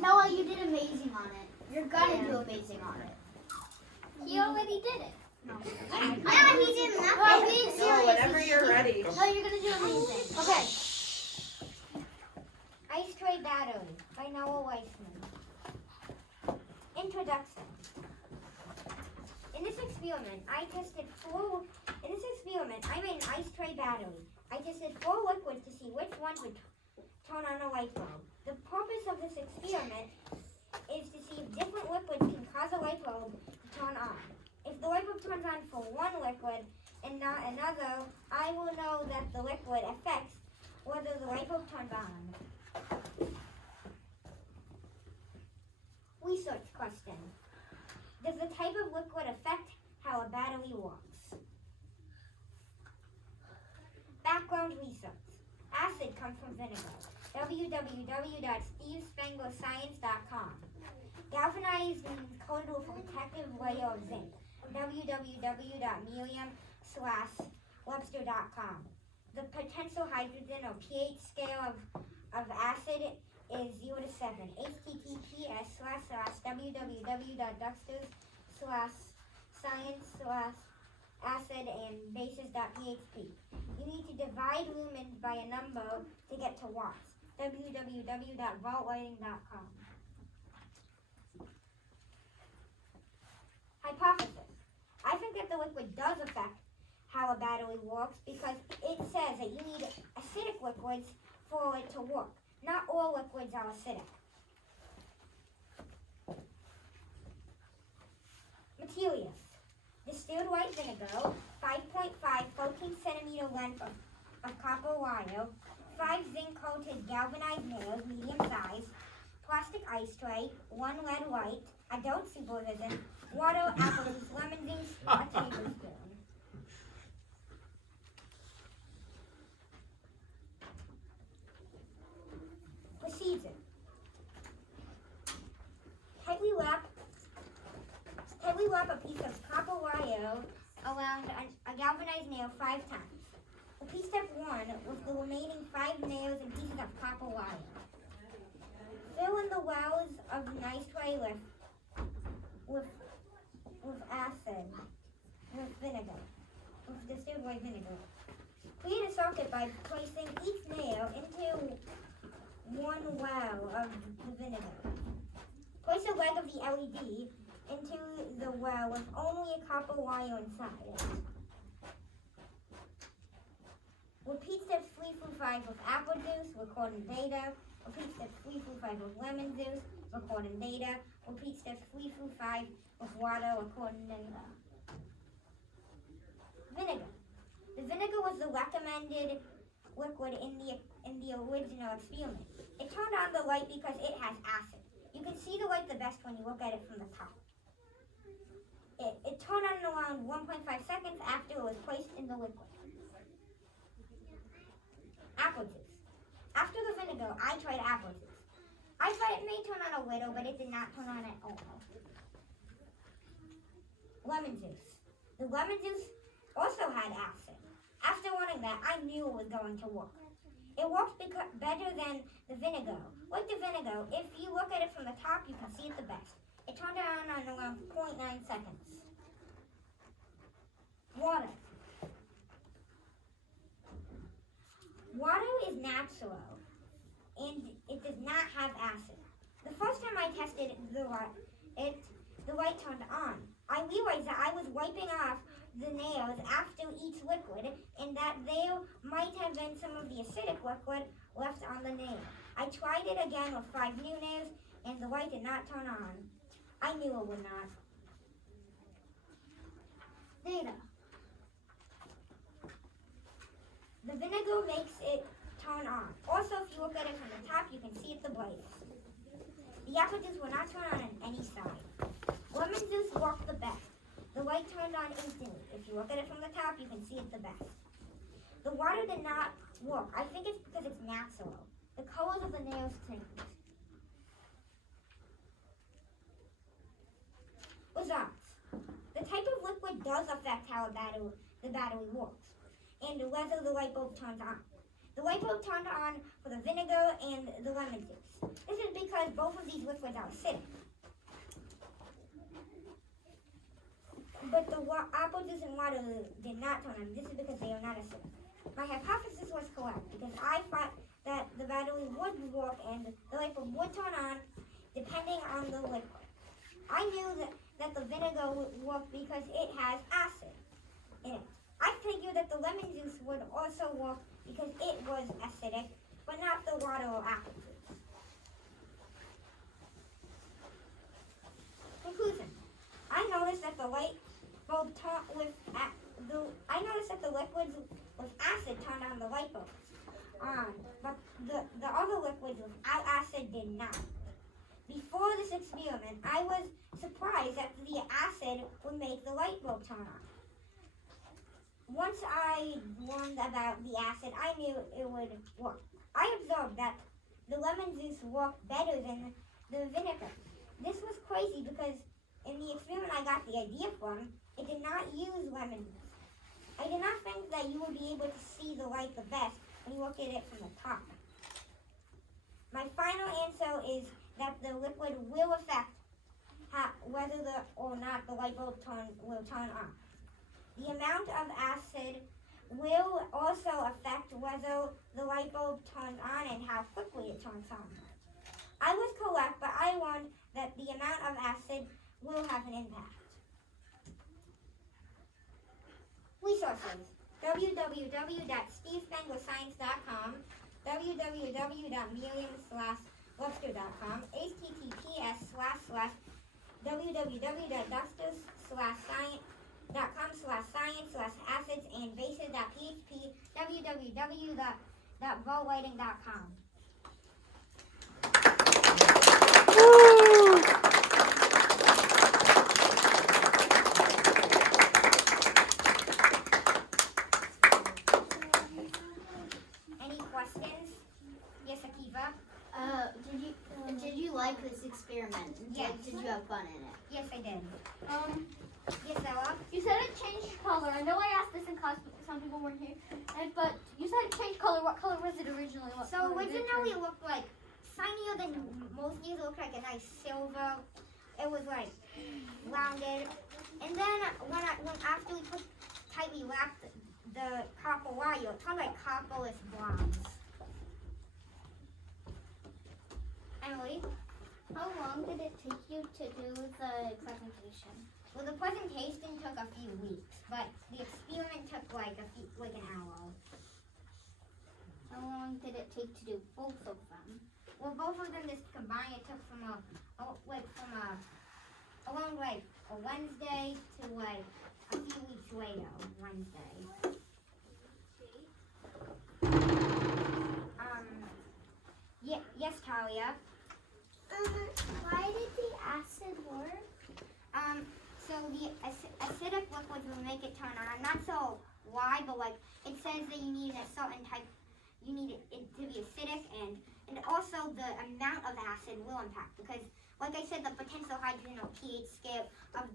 Noah, you did amazing on it. You're gonna do amazing on it. He already did it. No, he did nothing. Well, being serious. Whenever you're ready. No, you're gonna do amazing. Okay. Ice Tray Battery by Noah Weissman. Introduction. In this experiment, I made an ice tray battery. I tested 4 liquids to see which one would turn on a light bulb. The purpose of this experiment is to see if different liquids can cause a light bulb to turn on. If the light bulb turns on for one liquid and not another, I will know that the liquid affects whether the light bulb turns on. Research question. Does the type of liquid affect how a battery works? Background research. Acid comes from vinegar. www.stevespanglerscience.com. Galvanized means coated with a protective layer of zinc. www.merriam-webster.com. The potential hydrogen or pH scale of acid is 0 to 7. https://www.duxter/science/acid-and-bases.php. You need to divide lumens by a number to get to watts. www.vaultlighting.com. Hypothesis. I think that the liquid does affect how a battery works because it says that you need acidic liquids for it to work. Not all liquids are acidic. Materials. Distilled white vinegar, 5.5 14 centimeter length of copper wire, 5 zinc-coated galvanized nails, medium size, plastic ice tray, 1 lead light, adult supervision, water, apple juice, lemon juice, a tablespoon. Procedure. Tightly wrap a piece of copper wire around a galvanized nail 5 times. Repeat step 1 with the remaining 5 nails and pieces of copper wire. Fill in the wells of the ice tray with distilled white vinegar. Create a circuit by placing each nail into one well of the vinegar. Place a leg of the LED into the well with only a copper wire inside. Repeat steps 3 through 5 with apple juice, recording data. Repeat steps 3 through 5 with lemon juice, recording data. Repeat steps 3 through 5 with water, recording data. Vinegar. The vinegar was the recommended liquid in the original experiment. It turned on the light because it has acid. You can see the light the best when you look at it from the top. It turned on around 1.5 seconds after it was placed in the liquid. Apple juice. After the vinegar, I tried apple juice. I thought it may turn on a little, but it did not turn on at all. Lemon juice. The lemon juice also had acid. After learning that, I knew it was going to work. It works better than the vinegar. Like the vinegar, if you look at it from the top, you can see it the best. It turned on around 0.9 seconds. Water. Water is natural, and it does not have acid. The first time I tested the light turned on. I realized that I was wiping off the nails after each liquid, and that there might have been some of the acidic liquid left on the nail. I tried it again with 5 new nails, and the light did not turn on. I knew it would not. Data. The vinegar makes it turn on. Also, if you look at it from the top, you can see it the brightest. The apple juice will not turn on any side. Lemon juice worked the best. The light turned on instantly. If you look at it from the top, you can see it the best. The water did not work. I think it's because it's natural. The colors of the nails changed. Results. The type of liquid does affect how the battery works, and whether the light bulb turns on. The light bulb turned on for the vinegar and the lemon juice. This is both of these liquids are acidic. But the apple juice and water did not turn on. This is because they are not acidic. My hypothesis was correct because I thought that the battery would work and the light bulb would turn on depending on the liquid. I knew that the vinegar would work because it has acid in it. I figured that the lemon juice would also work because it was acidic, but not the water or apple juice. Conclusion. I noticed that the light bulb I noticed that the liquids with acid turned on the light bulbs on, but the other liquids without acid did not. Before this experiment, I was surprised that the acid would make the light bulb turn on. Once I learned about the acid, I knew it would work. I observed that the lemon juice worked better than the vinegar. This was crazy because in the experiment I got the idea from, it did not use lemon juice. I did not think that you would be able to see the light the best when you look at it from the top. My final answer is that the liquid will affect whether or not the light bulb will turn on. The amount of acid will also affect whether the light bulb turns on and how quickly it turns on. I was correct, but I learned that the amount of acid will have an impact. Resources: www.stevespanglerscience.com, www.miriam/webster.com, https://www.dexter/science.com/science/acids and bases.php, www.voltlighting.com. Any questions? Yes, Akiva? Did you like this experiment? Yes. Did you have fun in it? Yes, I did. Yes, Ella? You said it changed color. I know I asked this in class, but some people weren't here. But you said it changed color. What color was it originally? So originally it looked like shinier than most years. It looked like a nice silver. It was like rounded. And then when after we tightly wrapped the copper wire, it turned like copperless bronze. Emily? How long did it take you to do the presentation? Well, the presentation took a few weeks, but the experiment took like an hour. How long did it take to do both of them? Well, both of them just combined, it took from around like a Wednesday to like a few weeks later, Wednesday. Yes, Talia. Why did the acid work? So the acidic liquids will make it turn on. I'm not so why, but like it says that you need a certain type. You need it to be acidic, and also the amount of acid will impact because, like I said, the potential hydrogen or pH scale of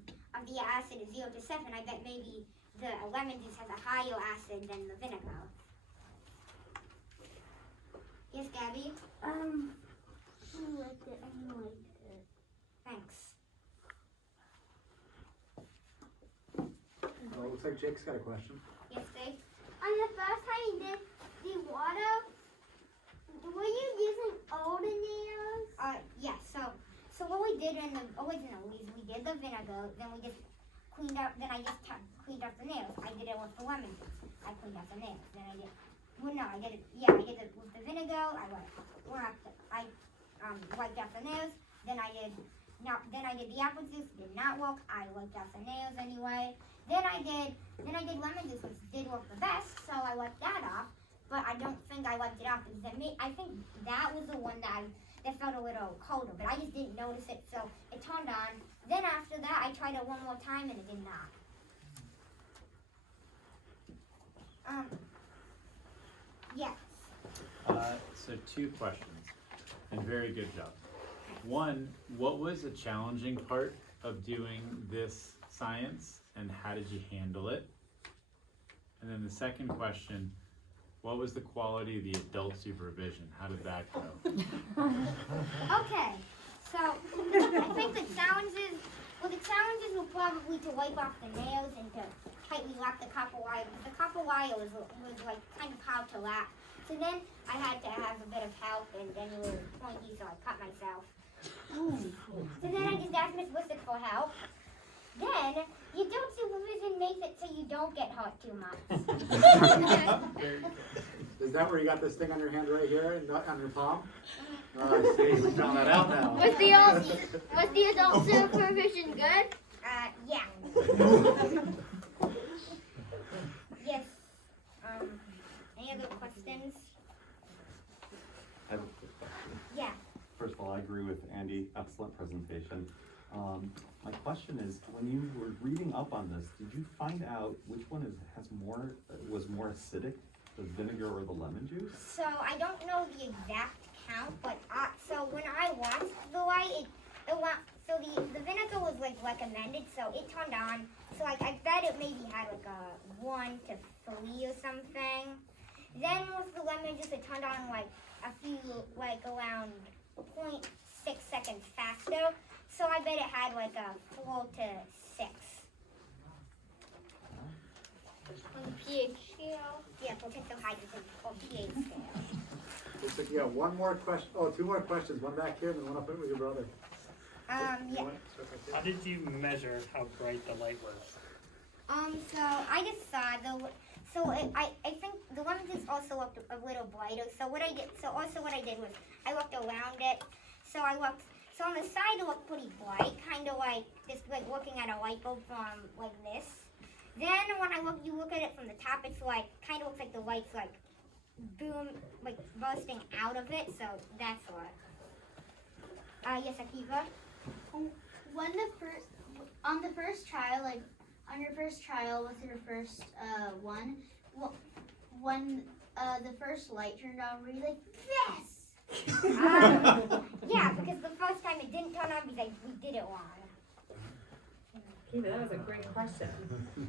the acid is 0 to 7. I bet maybe the lemon juice has a higher acid than the vinegar. Yes, Gabby? I liked it. Thanks. Well, it looks like Jake's got a question. Yes, Dave? On the first time you did the water, were you using older nails? Yes. So what we did in the original is we did the vinegar, then we just cleaned up. Then I just cleaned up the nails. I did it with the lemon juice. I cleaned up the nails. Then I did. Well, no, I did it. Yeah, I did it with the vinegar. I wiped out the nails. Then I did the apple juice. Did not work. I wiped out the nails anyway. Then I did lemon juice, which did work the best. So I wiped that off. But I don't think I wiped it off because I think that was the one that felt a little colder. But I just didn't notice it, so it turned on. Then after that, I tried it one more time and it did not. Yes. So 2 questions, and very good job. One, what was the challenging part of doing this science, and how did you handle it? And then the second question, what was the quality of the adult supervision? How did that go? Okay. So I think the challenges were probably to wipe off the nails and to tightly lock the copper wire. The copper wire was like kind of hard to lock. So then I had to have a bit of help, and then it was pointy, so I cut myself. So then I just asked Miss Wissick for help. Then your dog supervision makes it so you don't get hurt too much. Is that where you got this thing on your hand right here and not on your palm? See, we found that out now. Was the adult supervision good? Yeah. Yes. Any other questions? I have a quick question. Yeah. First of all, I agree with Andy. Excellent presentation. My question is, when you were reading up on this, did you find out which one was more acidic, the vinegar or the lemon juice? So I don't know the exact count, but so when I watched the light, it went. So the vinegar was like recommended, so it turned on. So like I bet it maybe had like a 1 to 3 or something. Then with the lemon juice, it turned on like a few, like around 0.6 seconds faster. So I bet it had like a 4 to 6. On the pH scale. Yeah, potential hydrogen or pH scale. Looks like you got one more question. Oh, 2 more questions. One back here and then one up with your brother. Yeah. How did you measure how bright the light was? So I just saw I think the lemon juice also looked a little brighter. So what I did was I looked around it. So on the side it looked pretty bright, kind of like just like looking at a light bulb from like this. Then when you look at it from the top, it's like kind of looks like the light's like boom, like bursting out of it. So that's what. Yes, Akiva. On the first trial, like on your first trial with your first one, when the first light turned on, were you like, yes? Yeah, because the first time it didn't turn on because we did it wrong. Kiva, that was a great question.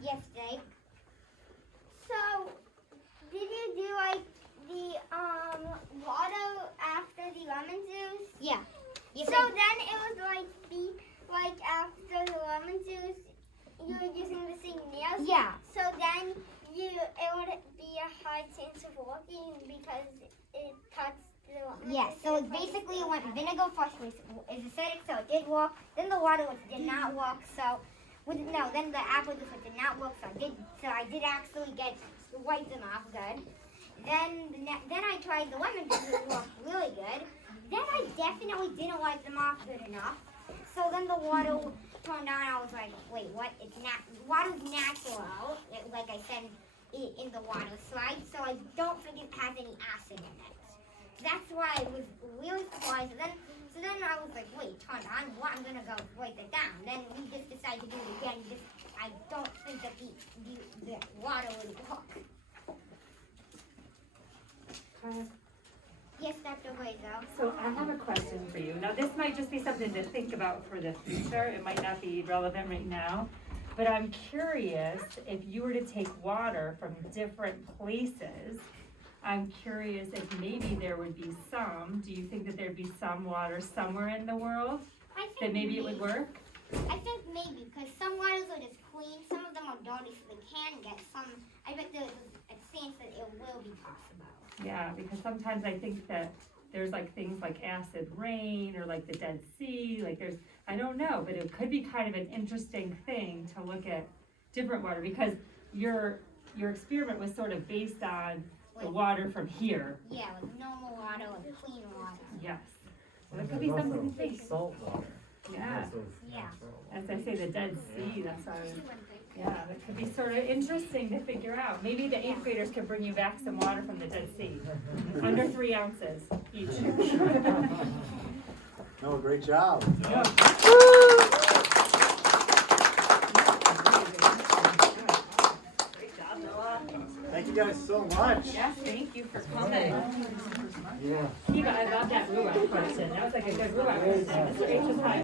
Yes, Jake. So, did you do like the water after the lemon juice? Yeah. Yes, So then it was like after the lemon juice, you were using the same nails. Yeah. So then it would be a hard chance of working because it cuts the lemon Yeah, juice. so it basically went vinegar first was acidic, so it did work. Then the water did not work, so then the apple juice did not work, so I did actually wipe them off good. Then I tried the lemon juice, it worked really good. Then I definitely didn't wipe them off good enough. So then the water turned on. I was like, wait, what? Water's natural, like I said in the water slide. So I don't think it has any acid in it. That's why I was really surprised. So then I was like, wait, turned on? What? I'm gonna go write that down. Then we just decided to do it again. I don't think that the water would work. Yes, Dr. Blazo. So I have a question for you. Now, this might just be something to think about for the future. It might not be relevant right now. But I'm curious, if you were to take water from different places, I'm curious if maybe there would be do you think that there'd be some water somewhere in the world that maybe it would work? I think maybe, because some waters are just clean, some of them are dirty, so they can get some. I bet there's a chance that it will be possible. Yeah, because sometimes I think that there's like things like acid rain or like the Dead Sea, like I don't know, but it could be kind of an interesting thing to look at different water, because your experiment was sort of based on the water from here. Yeah, like normal water, like clean water. Yes. So it could be something to think. Salt water. Yeah. Yeah. As I say, the Dead Sea, that's how, yeah, that could be sort of interesting to figure out. Maybe the 8th graders could bring you back some water from the Dead Sea. Under 3 ounces each. No, great job. Yeah. Thank you guys so much. Yes, thank you for coming. Yeah. Kiva, I love that Ruach question. That was like a good Ruach question. Mr. H was